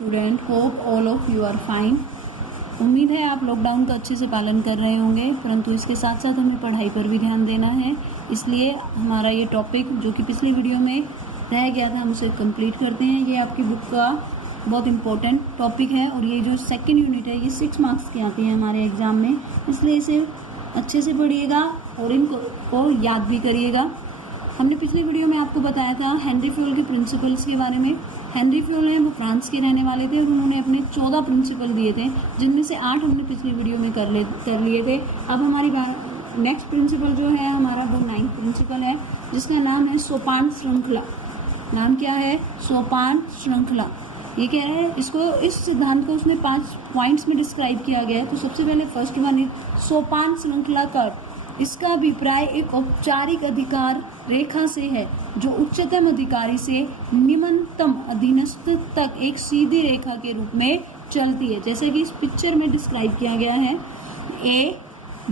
Student, hope all of you are fine. उम्मीद है आप लॉकडाउन का अच्छे से पालन कर रहे होंगे, परंतु इसके साथ साथ हमें पढ़ाई पर भी ध्यान देना है। इसलिए हमारा ये टॉपिक जो कि पिछली वीडियो में रह गया था, हम उसे कंप्लीट करते हैं। ये आपकी बुक का बहुत इंपॉर्टेंट टॉपिक है और ये जो सेकंड यूनिट है ये 6 मार्क्स की आती है हमारे एग्ज़ाम में, इसलिए इसे अच्छे से पढ़िएगा और इनको याद भी करिएगा। हमने पिछली वीडियो में आपको बताया था हेनरी फ्योल के प्रिंसिपल्स के बारे में। हेनरी फ्योल हैं, वो फ्रांस के रहने वाले थे और उन्होंने अपने 14 प्रिंसिपल दिए थे, जिनमें से 8 हमने पिछली वीडियो में कर लिए थे। अब हमारी नेक्स्ट प्रिंसिपल जो है हमारा वो 9th प्रिंसिपल है, जिसका नाम है सोपान श्रृंखला। नाम क्या है? सोपान श्रृंखला। ये कह रहे हैं इस सिद्धांत को उसने 5 पॉइंट्स में डिस्क्राइब किया गया है। तो सबसे पहले फर्स्ट वन सोपान श्रृंखला का इसका अभिप्राय एक औपचारिक अधिकार रेखा से है, जो उच्चतम अधिकारी से निम्नतम अधीनस्थ तक एक सीधी रेखा के रूप में चलती है, जैसे कि इस पिक्चर में डिस्क्राइब किया गया है। A,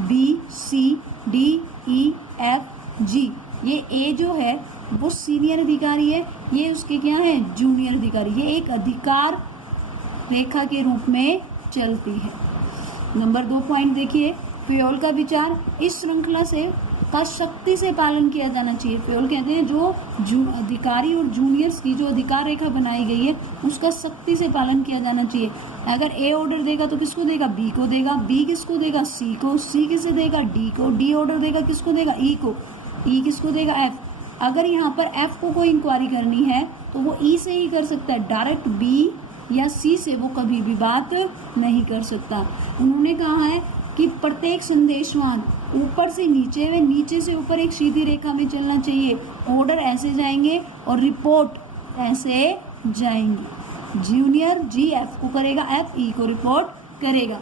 B, C, D, E, F, G। ये A जो है वो सीनियर अधिकारी है, ये उसके क्या है? जूनियर अधिकारी। ये एक अधिकार रेखा के रूप में चलती है। नंबर 2 पॉइंट देखिए, फ्योल का विचार इस श्रृंखला का सख्ती से पालन किया जाना चाहिए। फ्योल कहते हैं जो अधिकारी और जूनियर्स की जो अधिकार रेखा बनाई गई है उसका सख्ती से पालन किया जाना चाहिए। अगर ए ऑर्डर देगा तो किसको देगा? बी को देगा। बी किसको देगा? सी को। सी किसे देगा? डी को। डी ऑर्डर देगा किसको देगा? ई को। ई किसको देगा? एफ। अगर यहाँ पर एफ को कोई इंक्वायरी करनी है तो वो ई से ही कर सकता है, डायरेक्ट बी या सी से वो कभी भी बात नहीं कर सकता। उन्होंने कहा है कि प्रत्येक संदेशवान ऊपर से नीचे व नीचे से ऊपर एक सीधी रेखा में चलना चाहिए। ऑर्डर ऐसे जाएंगे और रिपोर्ट ऐसे जाएंगी। जूनियर जी एफ को करेगा, एफ ई को रिपोर्ट करेगा।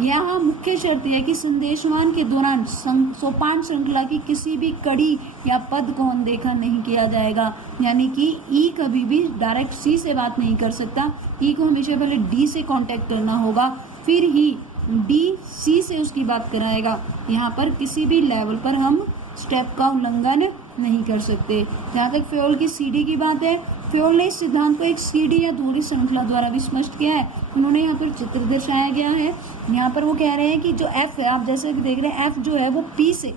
यहाँ मुख्य शर्त है कि संदेशवान के दौरान सोपान श्रृंखला की किसी भी कड़ी या पद को अनदेखा नहीं किया जाएगा, यानी कि ई कभी भी डायरेक्ट सी से बात नहीं कर सकता। ई को हमेशा पहले डी से कांटेक्ट करना होगा, फिर ही डी सी से उसकी बात कराएगा। यहाँ पर किसी भी लेवल पर हम स्टेप का उल्लंघन नहीं कर सकते। जहाँ तक फ्योल की सीडी की बात है, फ्योल ने इस सिद्धांत को एक सीडी या दोहरी श्रृंखला द्वारा भी स्पष्ट किया है। उन्होंने यहाँ पर चित्र दर्शाया गया है। यहाँ पर वो कह रहे हैं कि जो एफ है, आप जैसे कि देख रहे हैं, एफ जो है वो पी से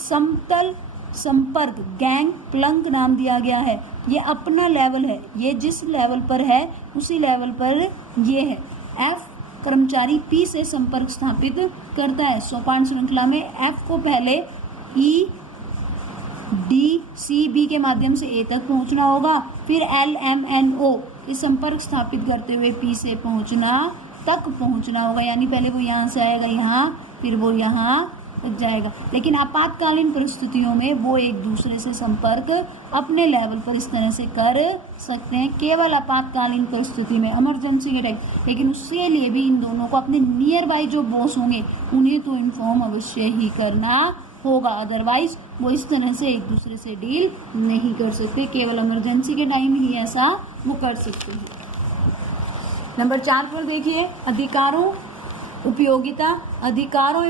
समतल संपर्क गैंग प्लंक नाम दिया गया है। ये अपना लेवल है, ये जिस लेवल पर है उसी लेवल पर ये है। एफ कर्मचारी पी से संपर्क स्थापित करता है। सोपान श्रृंखला में एफ को पहले ई डी सी बी के माध्यम से ए तक पहुंचना होगा, फिर एल एम एन ओ इस संपर्क स्थापित करते हुए पी से पहुंचना होगा। यानी पहले वो यहाँ से आएगा यहाँ, फिर वो यहाँ तक जाएगा। लेकिन आपातकालीन परिस्थितियों में वो एक दूसरे से संपर्क अपने लेवल पर इस तरह से कर सकते हैं, केवल आपातकालीन परिस्थिति में, इमरजेंसी के टाइम। लेकिन उसके लिए भी इन दोनों को अपने नियर बाई जो बॉस होंगे उन्हें तो इन्फॉर्म अवश्य ही करना होगा, अदरवाइज वो इस तरह से एक दूसरे से डील नहीं कर सकते। केवल इमरजेंसी के टाइम ही ऐसा वो कर सकते हैं। नंबर 4 पर देखिए, अधिकारों उपयोगिता। अधिकारों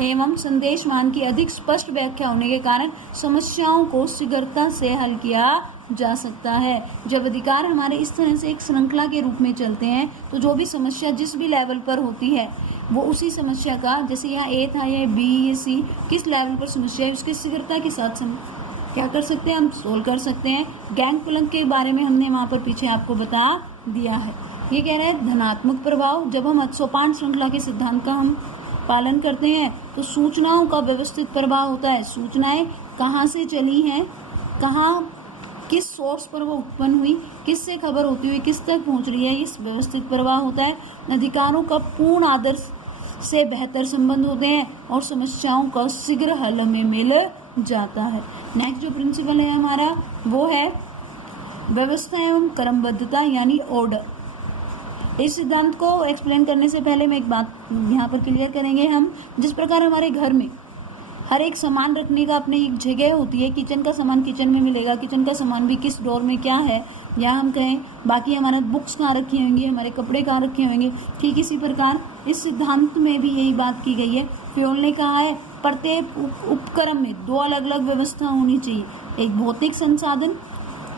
एवं संदेशवान की अधिक स्पष्ट व्याख्या होने के कारण समस्याओं को शीघ्रता से हल किया जा सकता है। जब अधिकार हमारे इस तरह से एक श्रृंखला के रूप में चलते हैं तो जो भी समस्या जिस भी लेवल पर होती है वो उसी समस्या का, जैसे यहाँ ए था या बी या सी, किस लेवल पर समस्या है उसके शीघ्रता के साथ क्या कर सकते हैं, हम सोल्व कर सकते हैं। गैंग प्लंक के बारे में हमने वहाँ पर पीछे आपको बता दिया है। ये कह रहे हैं धनात्मक प्रभाव। जब हम सोपान श्रृंखला के सिद्धांत का हम पालन करते हैं तो सूचनाओं का व्यवस्थित प्रभाव होता है। सूचनाएं कहाँ से चली हैं, कहाँ किस सोर्स पर वो उत्पन्न हुई, किससे खबर होती हुई किस तक पहुंच रही है, इस व्यवस्थित प्रभाव होता है। अधिकारों का पूर्ण आदर से बेहतर संबंध होते हैं और समस्याओं का शीघ्र हल में मिल जाता है। नेक्स्ट जो प्रिंसिपल है हमारा वो है व्यवस्था एवं क्रमबद्धता, यानी ऑर्डर। इस सिद्धांत को एक्सप्लेन करने से पहले मैं एक बात यहाँ पर क्लियर करेंगे हम। जिस प्रकार हमारे घर में हर एक सामान रखने का अपनी एक जगह होती है, किचन का सामान किचन में मिलेगा, किचन का सामान भी किस ड्रॉर में क्या है, या हम कहें बाकी हमारे बुक्स कहाँ रखी होंगी, हमारे कपड़े कहाँ रखे होंगे, ठीक इसी प्रकार इस सिद्धांत में भी यही बात की गई है। फ्योल ने कहा है प्रत्येक उपक्रम में 2 अलग अलग व्यवस्था होनी चाहिए। एक भौतिक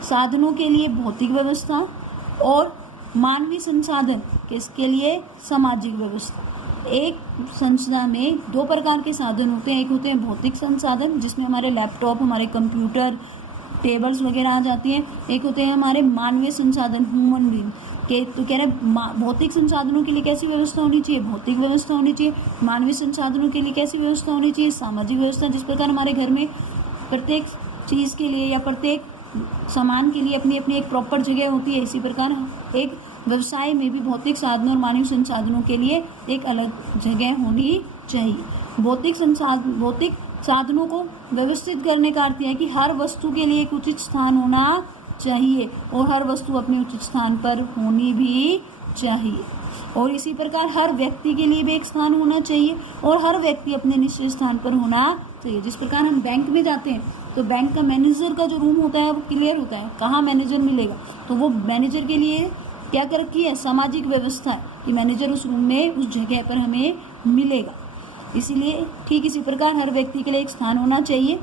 साधनों के लिए भौतिक व्यवस्था और मानवीय संसाधन, किसके लिए? सामाजिक व्यवस्था। एक संस्था में दो प्रकार के साधन होते हैं, एक होते हैं भौतिक संसाधन जिसमें हमारे लैपटॉप, हमारे कंप्यूटर, टेबल्स वगैरह आ जाती हैं, एक होते हैं हमारे मानवीय संसाधन, ह्यूमन बीइंग के। तो कह रहे भौतिक संसाधनों के लिए कैसी व्यवस्था होनी चाहिए? भौतिक व्यवस्था होनी चाहिए। मानवीय संसाधनों के लिए कैसी व्यवस्था होनी चाहिए? सामाजिक व्यवस्था। जिस प्रकार हमारे घर में प्रत्येक चीज़ के लिए या प्रत्येक सामान के लिए अपनी अपनी एक प्रॉपर जगह होती है, इसी प्रकार एक व्यवसाय में भी भौतिक साधनों और मानवीय संसाधनों के लिए एक अलग जगह होनी चाहिए। भौतिक साधनों को व्यवस्थित करने का अर्थ है कि हर वस्तु के लिए एक उचित स्थान होना चाहिए और हर वस्तु अपने उचित स्थान पर होनी भी चाहिए। और इसी प्रकार हर व्यक्ति के लिए भी एक स्थान होना चाहिए और हर व्यक्ति अपने निश्चित स्थान पर होना चाहिए। जिस प्रकार हम बैंक में जाते हैं तो बैंक का मैनेजर का जो रूम होता है वो क्लियर होता है, कहाँ मैनेजर मिलेगा, तो वो मैनेजर के लिए क्या कर रखी है? सामाजिक व्यवस्था है कि मैनेजर उस रूम में उस जगह पर हमें मिलेगा। इसीलिए ठीक इसी प्रकार हर व्यक्ति के लिए एक स्थान होना चाहिए।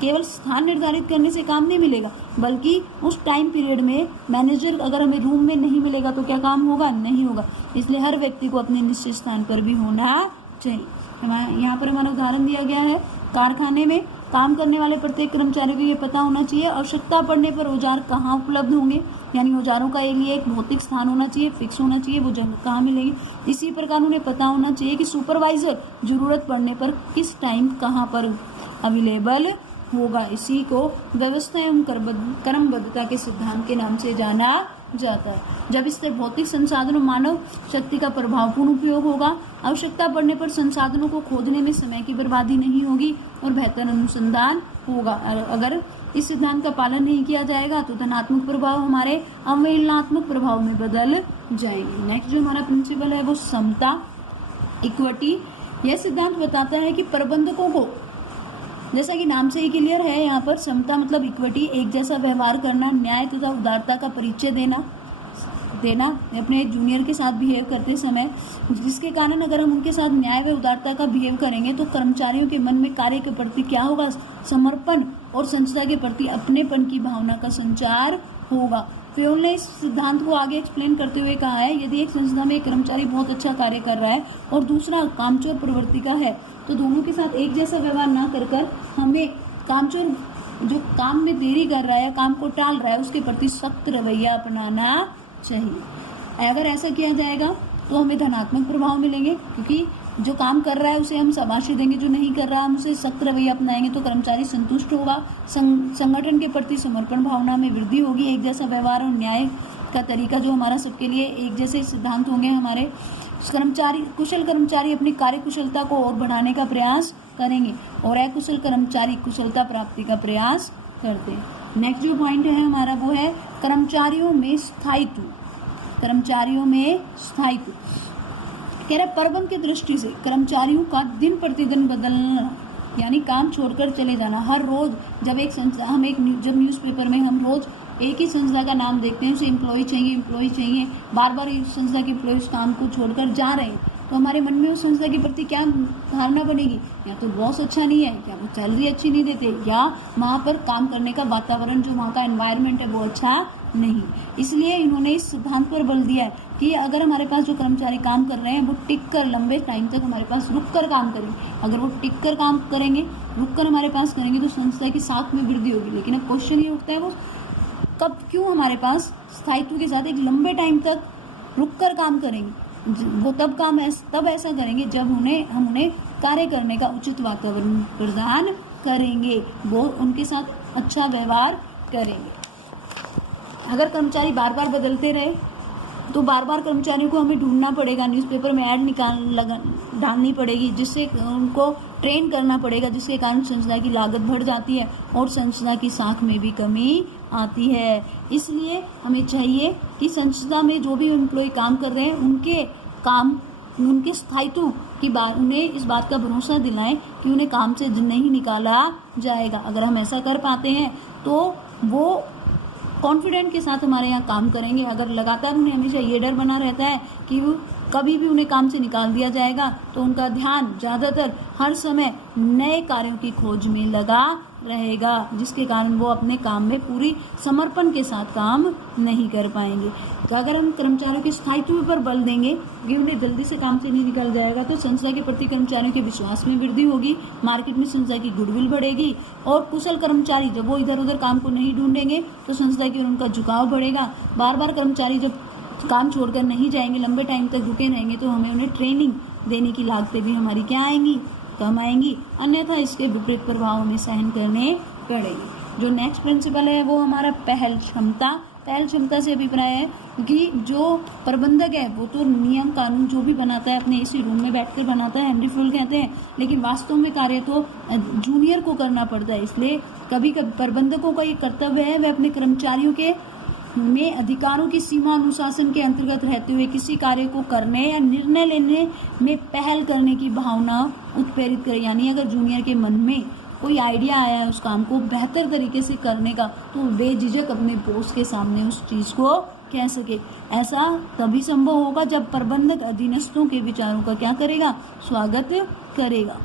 केवल स्थान निर्धारित करने से काम नहीं मिलेगा, बल्कि उस टाइम पीरियड में मैनेजर अगर हमें रूम में नहीं मिलेगा तो क्या काम होगा? नहीं होगा। इसलिए हर व्यक्ति को अपने निश्चित स्थान पर भी होना चाहिए। यहाँ पर हमारा उदाहरण दिया गया है, कारखाने में काम करने वाले प्रत्येक कर्मचारी को ये पता होना चाहिए आवश्यकता पड़ने पर औजार कहाँ उपलब्ध होंगे, यानी औजारों का लिए एक भौतिक स्थान होना चाहिए, फिक्स होना चाहिए, वो जगह कहाँ मिलेगी। इसी प्रकार उन्हें पता होना चाहिए कि सुपरवाइजर जरूरत पड़ने पर किस टाइम कहाँ पर अवेलेबल होगा। इसी को व्यवस्था एवं क्रमबद्धता के सिद्धांत के नाम से जाना जाता है। जब इस तरह भौतिक संसाधनों मानव शक्ति का प्रभावपूर्ण उपयोग होगा, आवश्यकता पड़ने पर संसाधनों को खोजने में समय की बर्बादी नहीं होगी और बेहतर अनुसंधान होगा। अगर इस सिद्धांत का पालन नहीं किया जाएगा तो धनात्मक प्रभाव हमारे अवहेलनात्मक प्रभाव में बदल जाएंगे। नेक्स्ट जो हमारा प्रिंसिपल है वो समता, इक्विटी। यह सिद्धांत बताता है कि प्रबंधकों को, जैसा कि नाम से ही क्लियर है, यहाँ पर समता मतलब इक्विटी, एक जैसा व्यवहार करना, न्याय तथा उदारता का परिचय देना अपने जूनियर के साथ बिहेव करते समय, जिसके कारण अगर हम उनके साथ न्याय व उदारता का बिहेव करेंगे तो कर्मचारियों के मन में कार्य के प्रति क्या होगा? समर्पण और संस्था के प्रति अपनेपन की भावना का संचार होगा। फ्योल ने इस सिद्धांत को आगे एक्सप्लेन करते हुए कहा है, यदि एक संस्था में एक कर्मचारी बहुत अच्छा कार्य कर रहा है और दूसरा कामचोर प्रवृत्ति का है तो दोनों के साथ एक जैसा व्यवहार ना कर हमें कामचोर जो काम में देरी कर रहा है या काम को टाल रहा है उसके प्रति सख्त रवैया अपनाना चाहिए। अगर ऐसा किया जाएगा तो हमें धनात्मक प्रभाव मिलेंगे, क्योंकि जो काम कर रहा है उसे हम शाबाशी देंगे, जो नहीं कर रहा हम उसे सख्त रवैया अपनाएंगे तो कर्मचारी संतुष्ट होगा, संगठन के प्रति समर्पण भावना में वृद्धि होगी, एक जैसा व्यवहार और न्याय का तरीका जो हमारा सबके लिए एक जैसे सिद्धांत होंगे। हमारे कुशल कर्मचारी अपनी कार्य कुशलता को और बढ़ाने का प्रयास करेंगे और अकुशल कर्मचारी कुशलता प्राप्ति का प्रयास करते हैं। नेक्स्ट जो पॉइंट है हमारा वो है कर्मचारियों में स्थायित्व। कर्मचारियों में स्थायित्व कह रहा है प्रबंध की दृष्टि से कर्मचारियों का दिन प्रतिदिन बदलना, यानी काम छोड़कर चले जाना। हर रोज जब एक संस्था जब न्यूज़पेपर में हम रोज एक ही संस्था का नाम देखते हैं, उसे एम्प्लॉय चाहिए, बार बार इस संस्था के एम्प्लॉय उस काम को छोड़कर जा रहे हैं, तो हमारे मन में उस संस्था के प्रति क्या धारणा बनेगी? या तो बॉस अच्छा नहीं है, या वो सैलरी अच्छी नहीं देते, या वहाँ पर काम करने का वातावरण जो वहाँ का एनवायरनमेंट है वो अच्छा नहीं। इसलिए इन्होंने इस सिद्धांत पर बल दिया है कि अगर हमारे पास जो कर्मचारी काम कर रहे हैं वो टिक कर लंबे टाइम तक हमारे पास रुक कर काम करेंगे, अगर वो टिक कर काम करेंगे, रुक कर हमारे पास करेंगे तो संस्था की साख में वृद्धि होगी। लेकिन अब क्वेश्चन ये उठता है वो कब, क्यों हमारे पास स्थायित्व के साथ एक लंबे टाइम तक रुक कर काम करेंगे? वो तब ऐसा करेंगे जब हम उन्हें कार्य करने का उचित वातावरण प्रदान करेंगे, वो उनके साथ अच्छा व्यवहार करेंगे। अगर कर्मचारी बार बार बदलते रहे तो बार बार कर्मचारियों को हमें ढूंढना पड़ेगा, न्यूज़पेपर में ऐड डालनी पड़ेगी, जिससे उनको ट्रेन करना पड़ेगा, जिसके कारण संस्था की लागत बढ़ जाती है और संस्था की साख में भी कमी आती है। इसलिए हमें चाहिए कि संस्था में जो भी एम्प्लॉय काम कर रहे हैं उनके स्थायित्व की बात, उन्हें इस बात का भरोसा दिलाएं कि उन्हें काम से नहीं निकाला जाएगा। अगर हम ऐसा कर पाते हैं तो वो कॉन्फिडेंट के साथ हमारे यहाँ काम करेंगे। अगर लगातार उन्हें हमेशा ये डर बना रहता है कि वो कभी भी उन्हें काम से निकाल दिया जाएगा तो उनका ध्यान ज़्यादातर हर समय नए कार्यों की खोज में लगा रहेगा, जिसके कारण वो अपने काम में पूरी समर्पण के साथ काम नहीं कर पाएंगे। तो अगर हम कर्मचारियों के स्थायित्व पर बल देंगे कि उन्हें जल्दी से काम से नहीं निकाल जाएगा, तो संस्था के प्रति कर्मचारियों के विश्वास में वृद्धि होगी, मार्केट में संस्था की गुडविल बढ़ेगी और कुशल कर्मचारी जब वो इधर उधर काम को नहीं ढूंढेंगे तो संस्था की ओर उनका झुकाव बढ़ेगा। बार बार कर्मचारी जब काम छोड़कर नहीं जाएंगे, लंबे टाइम तक रुके रहेंगे, तो हमें उन्हें ट्रेनिंग देने की लागतें भी हमारी क्या आएंगी, कम आएंगी, अन्यथा इसके विपरीत प्रभाव हमें सहन करने पड़ेंगे। जो नेक्स्ट प्रिंसिपल है वो हमारा पहल क्षमता। पहल क्षमता से अभिप्राय है कि जो प्रबंधक है वो तो नियम कानून जो भी बनाता है अपने इसी रूम में बैठकर बनाता है, हेनरी फुल कहते हैं, लेकिन वास्तव में कार्य तो जूनियर को करना पड़ता है। इसलिए कभी कभी प्रबंधकों का ये कर्तव्य है वह अपने कर्मचारियों के में अधिकारों की सीमा अनुशासन के अंतर्गत रहते हुए किसी कार्य को करने या निर्णय लेने में पहल करने की भावना उत्प्रेरित करे। यानी अगर जूनियर के मन में कोई आइडिया आया है उस काम को बेहतर तरीके से करने का, तो बेझिझक अपने बॉस के सामने उस चीज़ को कह सके। ऐसा तभी संभव होगा जब प्रबंधक अधीनस्थों के विचारों का क्या करेगा, स्वागत करेगा।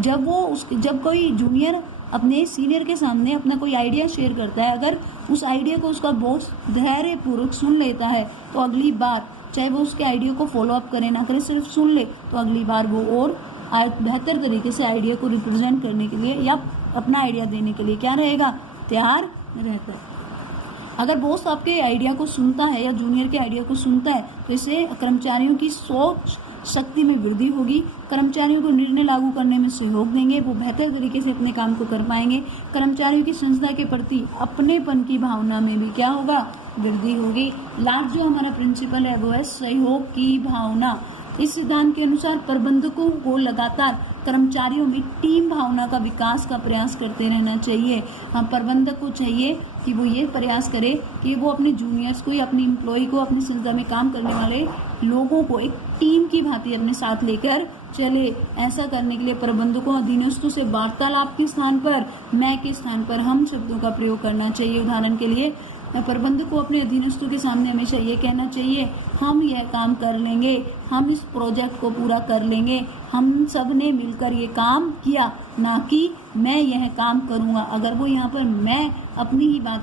जब कोई जूनियर अपने सीनियर के सामने अपना कोई आइडिया शेयर करता है, अगर उस आइडिया को उसका बॉस धैर्यपूर्वक सुन लेता है तो अगली बार चाहे वो उसके आइडिया को फॉलो अप करे ना करे, सिर्फ सुन ले, तो अगली बार वो और बेहतर तरीके से आइडिया को रिप्रेजेंट करने के लिए या अपना आइडिया देने के लिए क्या रहेगा, तैयार रहता है। अगर बॉस आपके आइडिया को सुनता है या जूनियर के आइडिया को सुनता है तो इससे कर्मचारियों की सोच शक्ति में वृद्धि होगी, कर्मचारियों को निर्णय लागू करने में सहयोग देंगे, वो बेहतर तरीके से अपने काम को कर पाएंगे। कर्मचारियों की संस्था के प्रति अपनेपन की भावना में भी क्या होगा, वृद्धि होगी। लास्ट जो हमारा प्रिंसिपल है वो है सहयोग की भावना। इस सिद्धांत के अनुसार प्रबंधकों को लगातार कर्मचारियों में टीम भावना का विकास का प्रयास करते रहना चाहिए। हाँ, प्रबंधक को चाहिए कि वो ये प्रयास करे कि वो अपने जूनियर्स को या अपने एम्प्लॉय को, अपनी संस्था में काम करने वाले लोगों को एक टीम की भांति अपने साथ लेकर चले। ऐसा करने के लिए प्रबंधकों अधीनस्थों से वार्तालाप के स्थान पर मैं के स्थान पर हम शब्दों का प्रयोग करना चाहिए। उदाहरण के लिए प्रबंधक को अपने अधीनस्थों के सामने हमेशा ये कहना चाहिए, हम यह काम कर लेंगे, हम इस प्रोजेक्ट को पूरा कर लेंगे, हम सब ने मिलकर ये काम किया, ना कि मैं यह काम करूँगा। अगर वो यहाँ पर मैं अपनी ही बात